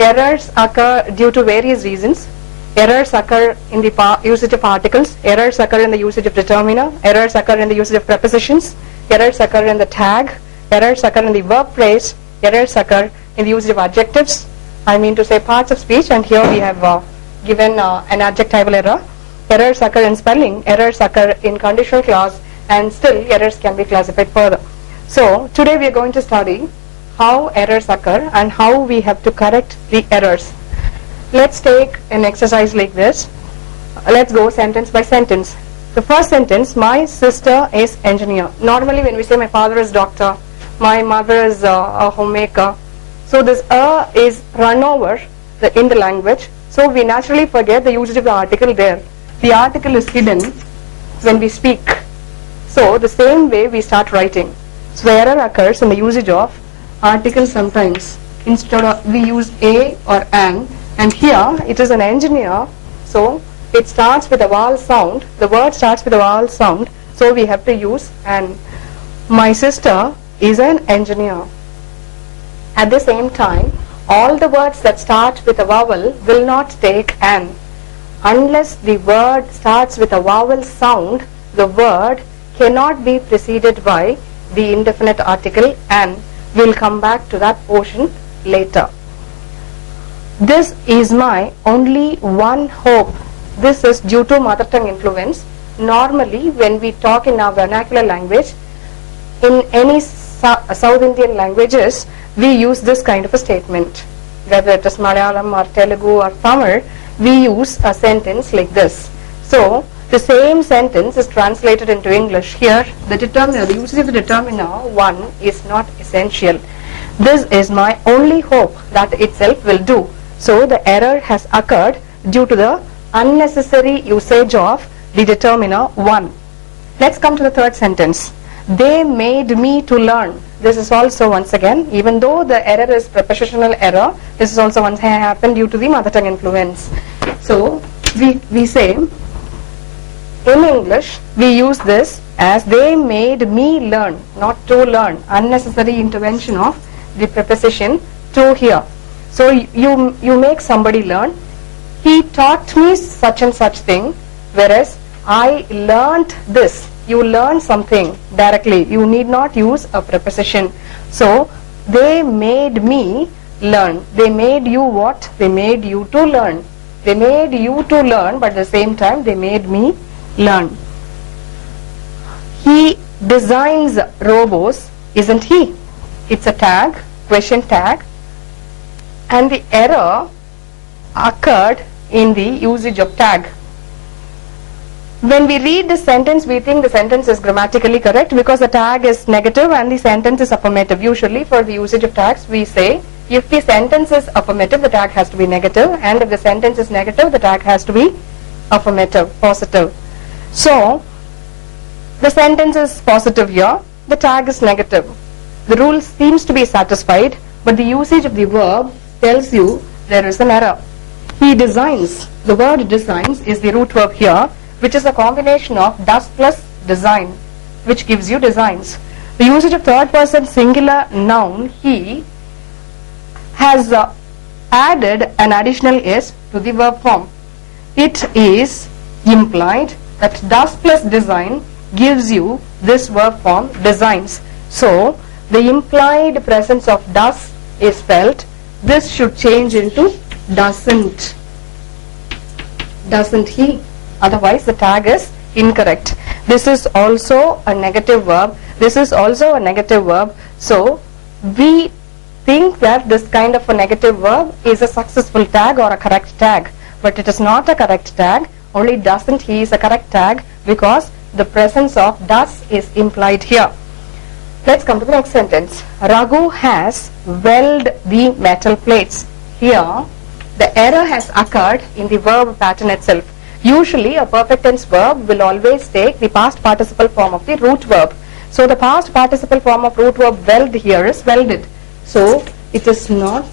Errors occur due to various reasons. Errors occur in the usage of articles, errors occur in the usage of determiner, errors occur in the usage of prepositions, errors occur in the tag, errors occur in the verb phrase, errors occur in the usage of adjectives, I mean to say parts of speech, and here we have given an adjectival error. Errors occur in spelling, errors occur in conditional clause, and still errors can be classified further. So today we are going to study how errors occur and how we have to correct the errors. Let's take an exercise like this. Let's go sentence by sentence. The first sentence, my sister is engineer. Normally when we say my father is doctor, my mother is a homemaker, so this is run over in the language, so we naturally forget the usage of the article there. The article is hidden when we speak. So the same way we start writing. So the error occurs in the usage of article sometimes. Instead of we use a or an, and here it is an engineer, so it starts with a vowel sound. The word starts with a vowel sound, so we have to use an. My sister is an engineer. At the same time, all the words that start with a vowel will not take an. Unless the word starts with a vowel sound, the word cannot be preceded by the indefinite article an. We'll come back to that portion later. This is my only one hope. This is due to mother tongue influence. Normally when we talk in our vernacular language, in any South Indian languages, we use this kind of a statement. Whether it is Malayalam or Telugu or Tamil, we use a sentence like this. So the same sentence is translated into English. Here the determiner, the usage of the determiner one is not essential. This is my only hope, that itself will do. So the error has occurred due to the unnecessary usage of the determiner one. Let's come to the third sentence. They made me to learn. This is also once again, even though the error is prepositional error, this is also once happened due to the mother tongue influence. So we say in English we use this as they made me learn, not to learn. Unnecessary intervention of the preposition to here. So you make somebody learn. He taught me such and such thing, whereas I learnt this. You learn something directly. You need not use a preposition. So they made me learn. They made you what? They made you to learn. They made you to learn, but at the same time they made me learn. He designs robots, isn't he? It's a tag, question tag, and the error occurred in the usage of tag. When we read this sentence, we think the sentence is grammatically correct because the tag is negative and the sentence is affirmative. Usually for the usage of tags, we say if the sentence is affirmative, the tag has to be negative, and if the sentence is negative, the tag has to be affirmative, positive. So the sentence is positive here, the tag is negative. The rule seems to be satisfied, but the usage of the verb tells you there is an error. He designs. The word designs is the root verb here, which is a combination of does plus design, which gives you designs. The usage of third person singular noun he has added an additional s to the verb form. It is implied that does plus design gives you this verb form designs. So the implied presence of does is felt. This should change into doesn't. Doesn't he? Otherwise the tag is incorrect. This is also a negative verb. This is also a negative verb. So we think that this kind of a negative verb is a successful tag or a correct tag, but it is not a correct tag. Only doesn't he is a correct tag because the presence of does is implied here. Let's come to the next sentence. Raghu has welded the metal plates. Here the error has occurred in the verb pattern itself. Usually a perfect tense verb will always take the past participle form of the root verb. So the past participle form of root verb weld here is welded. So it is not.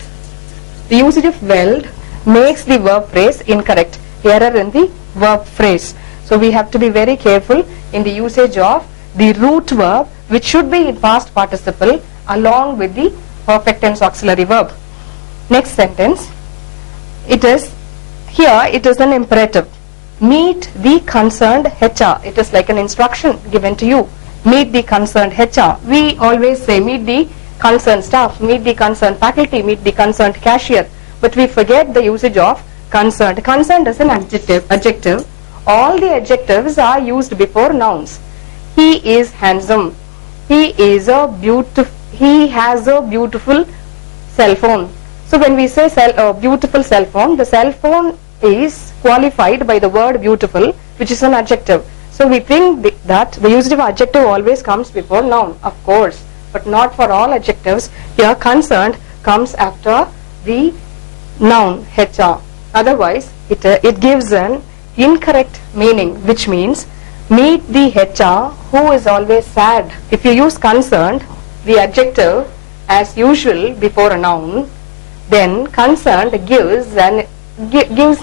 The usage of weld makes the verb phrase incorrect. Error in the verb phrase. So we have to be very careful in the usage of the root verb, which should be in past participle along with the perfect tense auxiliary verb. Next sentence. it is an imperative. Meet the concerned HR. It is like an instruction given to you. Meet the concerned HR. We always say meet the concerned staff, meet the concerned faculty, meet the concerned cashier. But we forget the usage of concerned. Concerned is an adjective. All the adjectives are used before nouns. He is handsome. He has a beautiful cell phone. So when we say beautiful cell phone, the cell phone is qualified by the word beautiful, which is an adjective. So we think that the usage of adjective always comes before noun, of course, but not for all adjectives. Here concerned comes after the noun HR. Otherwise, it gives an incorrect meaning, which means meet the HR who is always sad. If you use concerned, the adjective as usual before a noun, then concerned gives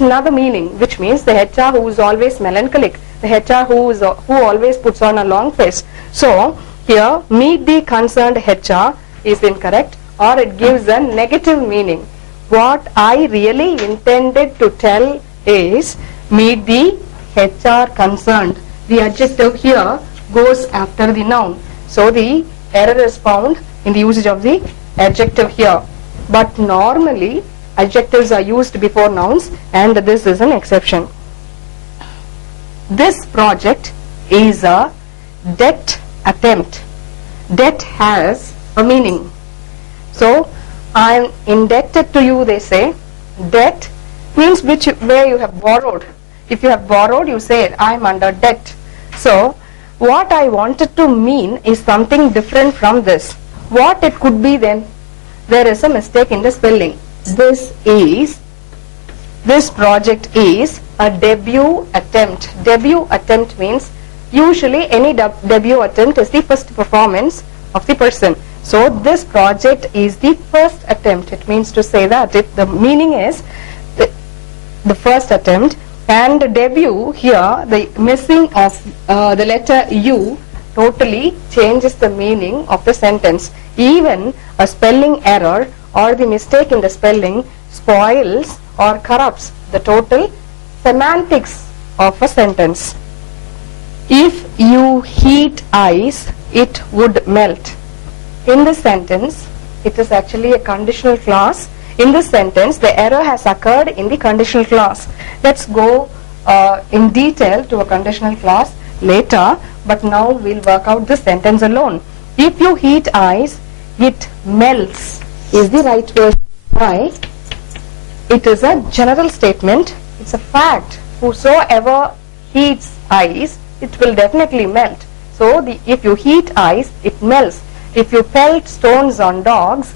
another meaning, which means the HR who is always melancholic, the HR who always puts on a long face. So here meet the concerned HR is incorrect, or it gives a negative meaning. What I really intended to tell is meet the HR concerned. The adjective here goes after the noun. So the error is found in the usage of the adjective here. But normally adjectives are used before nouns, and this is an exception. This project is a debt attempt. Debt has a meaning. So I am indebted to you, they say. Debt means where you have borrowed. If you have borrowed, you say I am under debt. So what I wanted to mean is something different from this. What it could be then? There is a mistake in the spelling. This project is a debut attempt. Debut attempt means usually any debut attempt is the first performance of the person. So this project is the first attempt. It means to say that the meaning is the first attempt, and debut here, the missing of the letter U totally changes the meaning of the sentence. Even a spelling error or the mistake in the spelling spoils or corrupts the total semantics of a sentence. If you heat ice, it would melt. In this sentence, it is actually a conditional clause. In this sentence, the error has occurred in the conditional clause. Let's go in detail to a conditional clause later, but now we'll work out this sentence alone. If you heat ice, it melts is the right version. Why? It is a general statement. It's a fact. Whosoever heats ice, it will definitely melt. So if you heat ice, it melts. If you pelt stones on dogs,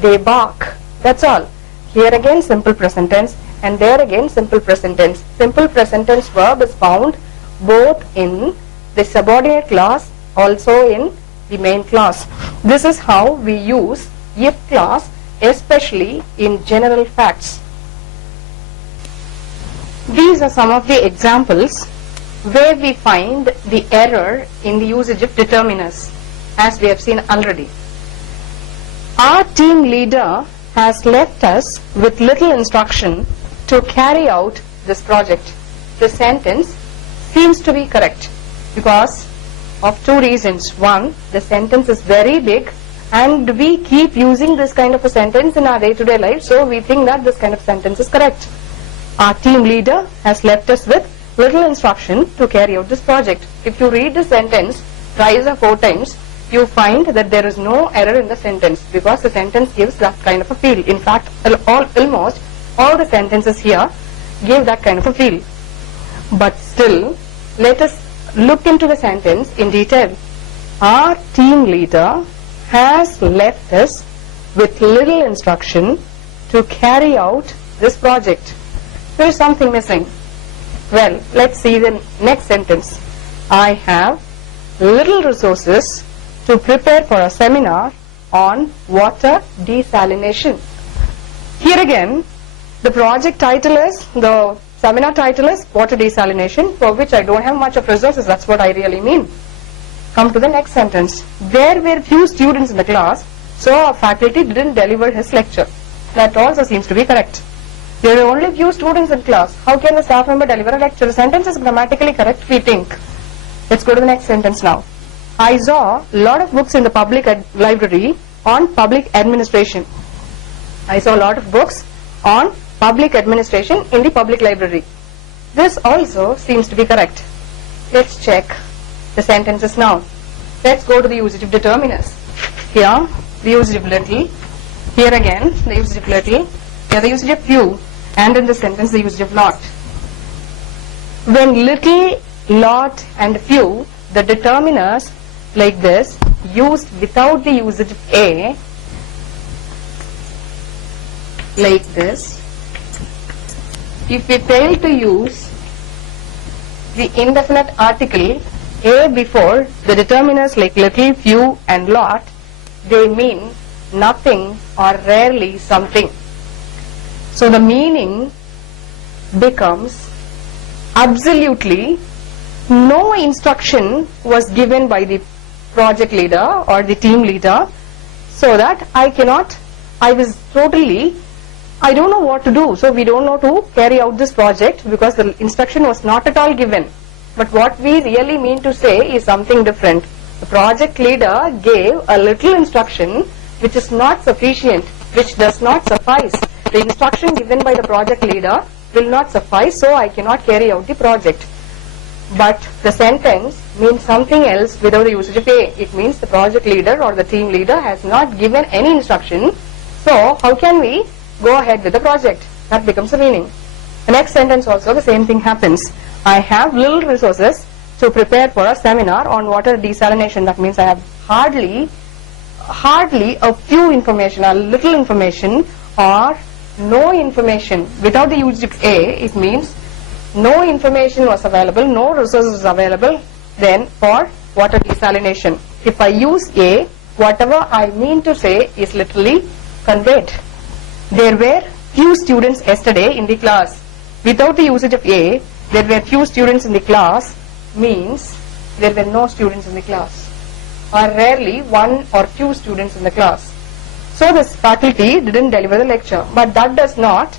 they bark. That's all. Here again simple present tense, and there again simple present tense. Simple present tense verb is found both in the subordinate clause, also in the main clause. This is how we use if clause, especially in general facts. These are some of the examples where we find the error in the usage of determiners, as we have seen already. Our team leader has left us with little instruction to carry out this project. The sentence seems to be correct because of two reasons. One, the sentence is very big, and we keep using this kind of a sentence in our day-to-day life, so we think that this kind of sentence is correct. Our team leader has left us with little instruction to carry out this project. If you read the sentence thrice or four times, you find that there is no error in the sentence because the sentence gives that kind of a feel. In fact, almost all the sentences here give that kind of a feel. But still, let us look into the sentence in detail. Our team leader has left us with little instruction to carry out this project. There is something missing. Well, let's see the next sentence. I have little resources to prepare for a seminar on water desalination. Here again, the project title is, the seminar title is water desalination, for which I don't have much of resources. That's what I really mean. Come to the next sentence. There were few students in the class, so our faculty didn't deliver his lecture. That also seems to be correct. There are only few students in class. How can the staff member deliver a lecture? The sentence is grammatically correct, we think. Let's go to the next sentence now. I saw a lot of books in the public library on public administration. I saw a lot of books on public administration in the public library. This also seems to be correct. Let's check the sentences now. Let's go to the usage of determiners. Here, the usage of little. Here again, the usage of little. Here, the usage of few. And in the sentence, the usage of lot. When little, lot, and few, the determiners like this, used without the usage of a, like this. If we fail to use the indefinite article a before the determiners like little, few, and lot, they mean nothing or rarely something. So the meaning becomes absolutely no instruction was given by the project leader or the team leader, so that I don't know what to do. So we don't know to carry out this project because the instruction was not at all given. But what we really mean to say is something different. The project leader gave a little instruction which is not sufficient, which does not suffice. The instruction given by the project leader will not suffice, so I cannot carry out the project. But the sentence means something else without the usage of a. It means the project leader or the team leader has not given any instruction, so how can we go ahead with the project? That becomes the meaning. The next sentence also the same thing happens. I have little resources to prepare for a seminar on water desalination. That means I have hardly a few information, a little information, or no information. Without the usage of a, it means no information was available, no resources available then for water desalination. If I use a, whatever I mean to say is literally conveyed. There were few students yesterday in the class. Without the usage of a, there were few students in the class means there were no students in the class, or rarely one or few students in the class. So this faculty didn't deliver the lecture, but that is not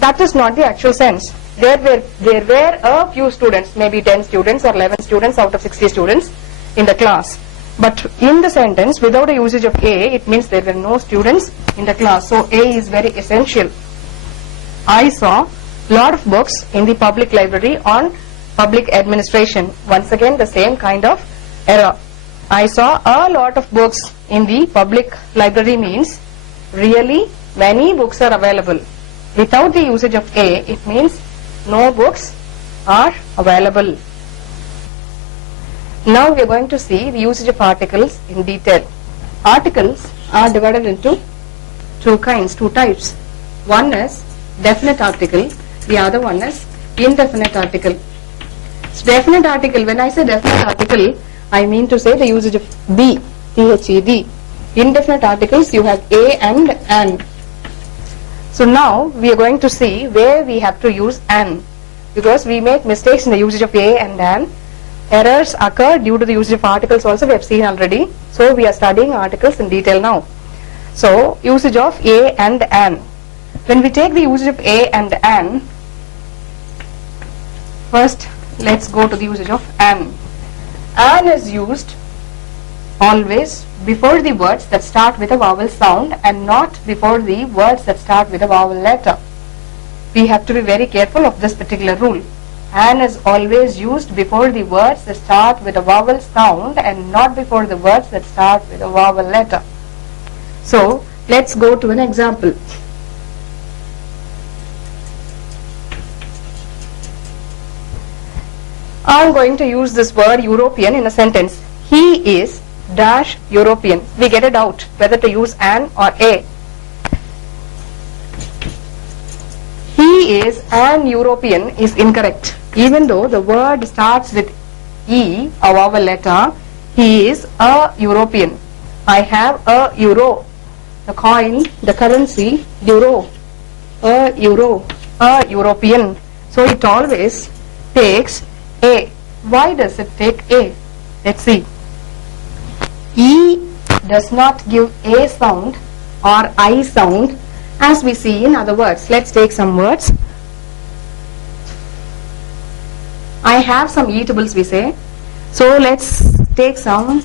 the actual sense. There were a few students, maybe 10 students or 11 students out of 60 students in the class. But in the sentence, without the usage of a, it means there were no students in the class. So a is very essential. I saw a lot of books in the public library on public administration. Once again, the same kind of error. I saw a lot of books in the public library means really many books are available. Without the usage of a, it means no books are available. Now we are going to see the usage of articles in detail. Articles are divided into two types. One is definite article, the other one is indefinite article. So definite article, when I say definite article, I mean to say the usage of the, the. Indefinite articles, you have a and an. So now we are going to see where we have to use an, because we make mistakes in the usage of a and an. Errors occur due to the usage of articles also, we have seen already. So we are studying articles in detail now. So usage of a and an. When we take the usage of a and an, first let's go to the usage of an. An is used always before the words that start with a vowel sound and not before the words that start with a vowel letter. We have to be very careful of this particular rule. An is always used before the words that start with a vowel sound and not before the words that start with a vowel letter. So let's go to an example. I'm going to use this word European in a sentence. He is dash European. We get a doubt whether to use an or a. He is an European is incorrect. Even though the word starts with E, a vowel letter, he is a European. I have a euro, the coin, the currency, euro, a euro, a European. So it always takes a. Why does it take a? Let's see. E does not give a sound or I sound as we see in other words. Let's take some words. I have some eatables, we say. So let's take some,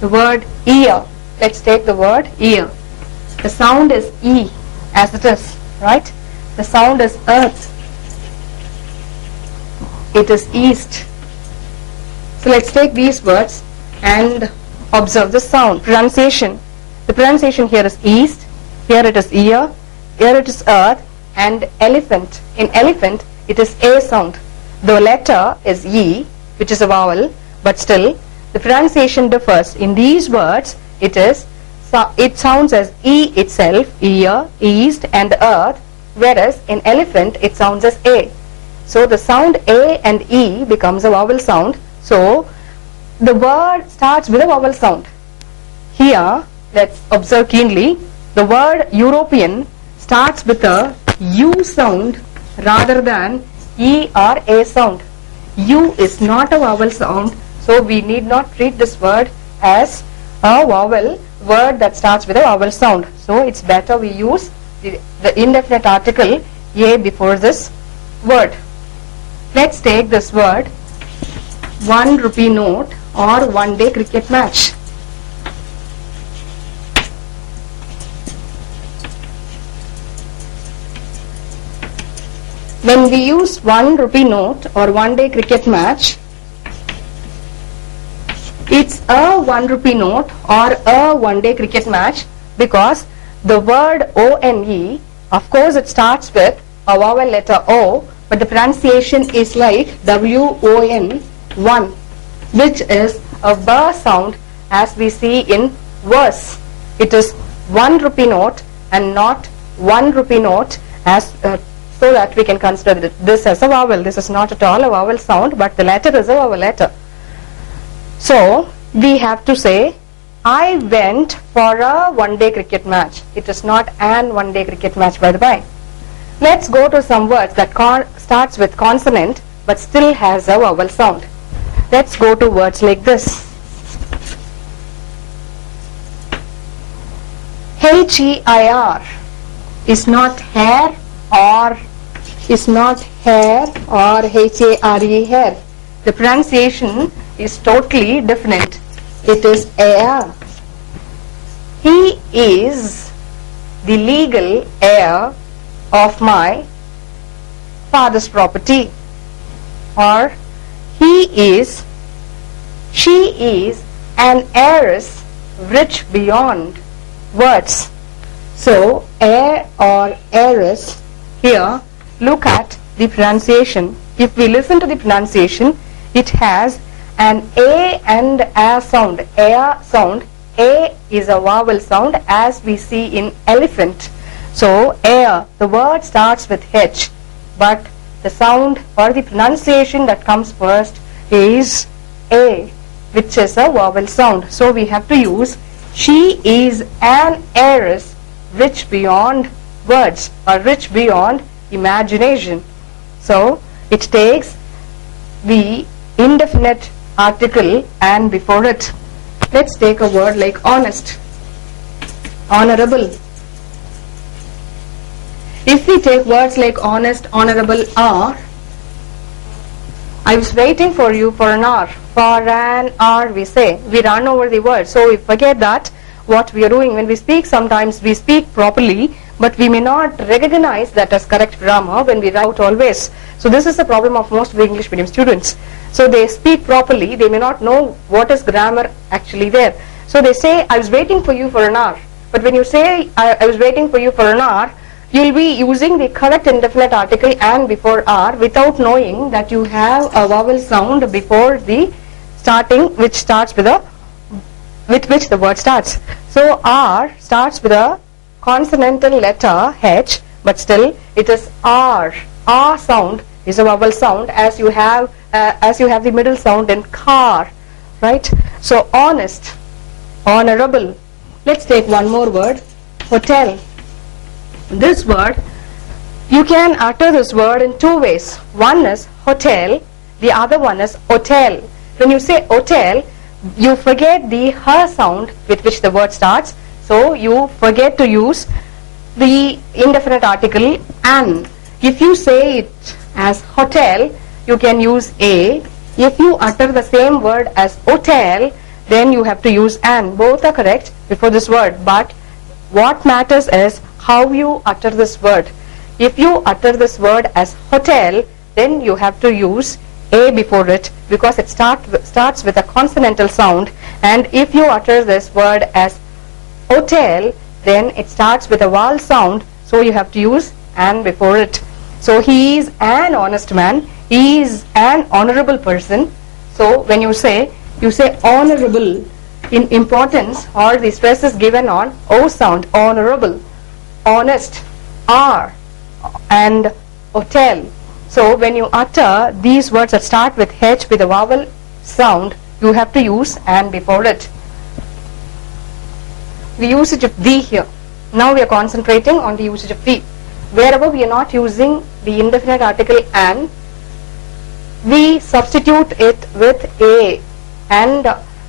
the word ear. Let's take the word ear. The sound is E as it is, right? The sound is earth. It is east. So let's take these words and observe the sound. Pronunciation. The pronunciation here is east, here it is ear, here it is earth, and elephant. In elephant, it is A sound. The letter is E, which is a vowel, but still the pronunciation differs. In these words, it sounds as E itself, ear, east, and earth, whereas in elephant it sounds as A. So the sound A and E becomes a vowel sound. So the word starts with a vowel sound. Here, let's observe keenly. The word European starts with a U sound rather than E or A sound. U is not a vowel sound, so we need not treat this word as a vowel word that starts with a vowel sound. So it's better we use the indefinite article A before this word. Let's take this word, 1 rupee note or 1 day cricket match. When we use 1 rupee note or 1 day cricket match, it's a 1 rupee note or a 1 day cricket match because the word O-N-E, of course it starts with a vowel letter O, but the pronunciation is like W-O-N, one, which is a B sound as we see in verse. It is 1 rupee note and not 1 rupee note as so that we can consider this as a vowel. This is not at all a vowel sound, but the letter is a vowel letter. So we have to say, I went for a 1 day cricket match. It is not an 1 day cricket match, by the by. Let's go to some words that starts with consonant but still has a vowel sound. Let's go to words like this. H-E-I-R is not hair or H-A-R-E hair. The pronunciation is totally different. It is heir. He is the legal heir of my father's property. Or she is an heiress rich beyond words. So heir or heiress, here look at the pronunciation. If we listen to the pronunciation, it has an A and A sound. A sound. A is a vowel sound as we see in elephant. So heir, the word starts with H, but the sound or the pronunciation that comes first is A, which is a vowel sound. So we have to use she is an heiress rich beyond words or rich beyond imagination. So it takes the indefinite article and before it. Let's take a word like honest, honorable. If we take words like honest, honorable, are, I was waiting for you for an hour. For an hour we say. We run over the word. So we forget that what we are doing. When we speak, sometimes we speak properly, but we may not recognize that as correct grammar when we write always. So this is the problem of most of the English medium students. So they speak properly, they may not know what is grammar actually there. So they say, I was waiting for you for an hour. But when you say, I was waiting for you for an hour, you will be using the correct indefinite article and before R without knowing that you have a vowel sound before the starting, which starts with which the word starts. So R starts with a consonantal letter H, but still it is R. R sound is a vowel sound as you have the middle sound in car, right? So honest, honorable. Let's take one more word, hotel. This word, you can utter this word in two ways. One is hotel, the other one is hotel. When you say hotel, you forget the her sound with which the word starts. So you forget to use the indefinite article an. If you say it as hotel, you can use a. If you utter the same word as hotel, then you have to use an. Both are correct before this word, but what matters is how you utter this word. If you utter this word as hotel, then you have to use a before it because it starts with a consonantal sound. And if you utter this word as hotel, then it starts with a vowel sound, so you have to use an before it. So he is an honest man, he is an honorable person. So when you say honorable, in importance or the stress is given on O sound, honorable, honest, R, and hotel. So when you utter these words that start with H with a vowel sound, you have to use an before it. The usage of the here. Now we are concentrating on the usage of the. Wherever we are not using the indefinite article an, we substitute it with a, and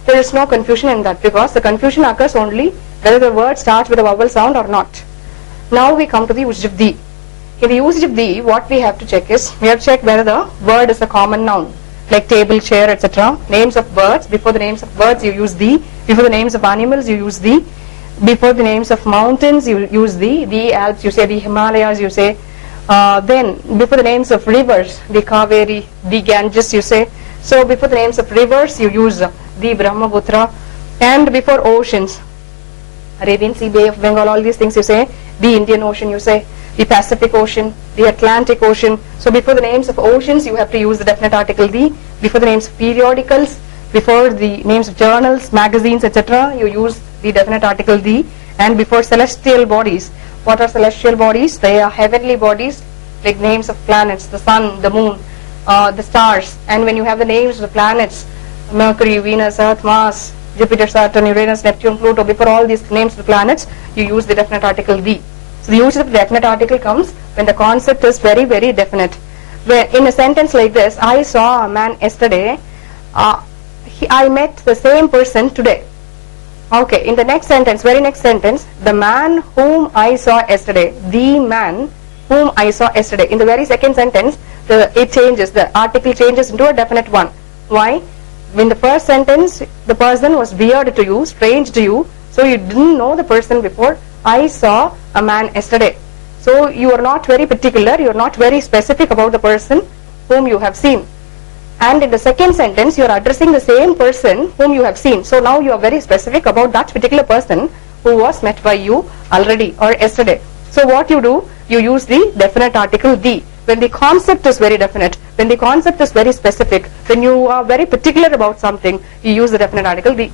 there is no confusion in that because the confusion occurs only whether the word starts with a vowel sound or not. Now we come to the usage of the. In the usage of the, what we have to check is, we have to check whether the word is a common noun, like table, chair, etc. Names of birds, before the names of birds you use the, before the names of animals you use the, before the names of mountains you use the Alps you say the Himalayas you say, then before the names of rivers, the Kaveri, the Ganges you say. So before the names of rivers you use the Brahmaputra, and before oceans, Arabian Sea, Bay of Bengal, all these things you say, the Indian Ocean you say, the Pacific Ocean, the Atlantic Ocean. So before the names of oceans you have to use the definite article the. Before the names of periodicals, before the names of journals, magazines, etc. you use the definite article the. And before celestial bodies, what are celestial bodies? They are heavenly bodies, like names of planets, the sun, the moon, the stars. And when you have the names of the planets, Mercury, Venus, Earth, Mars, Jupiter, Saturn, Uranus, Neptune, Pluto, before all these names of the planets you use the definite article the. So the use of the definite article comes when the concept is very, very definite. Where in a sentence like this, I saw a man yesterday, I met the same person today. Okay, in the next sentence, very next sentence, the man whom I saw yesterday, the man whom I saw yesterday. In the very second sentence, it changes, the article changes into a definite one. Why? In the first sentence, the person was weird to you, strange to you, so you didn't know the person before. I saw a man yesterday. So you are not very particular, you are not very specific about the person whom you have seen. And in the second sentence, you are addressing the same person whom you have seen. So now you are very specific about that particular person who was met by you already or yesterday. So what you do, you use the definite article the. When the concept is very definite, when the concept is very specific, when you are very particular about something, you use the definite article the.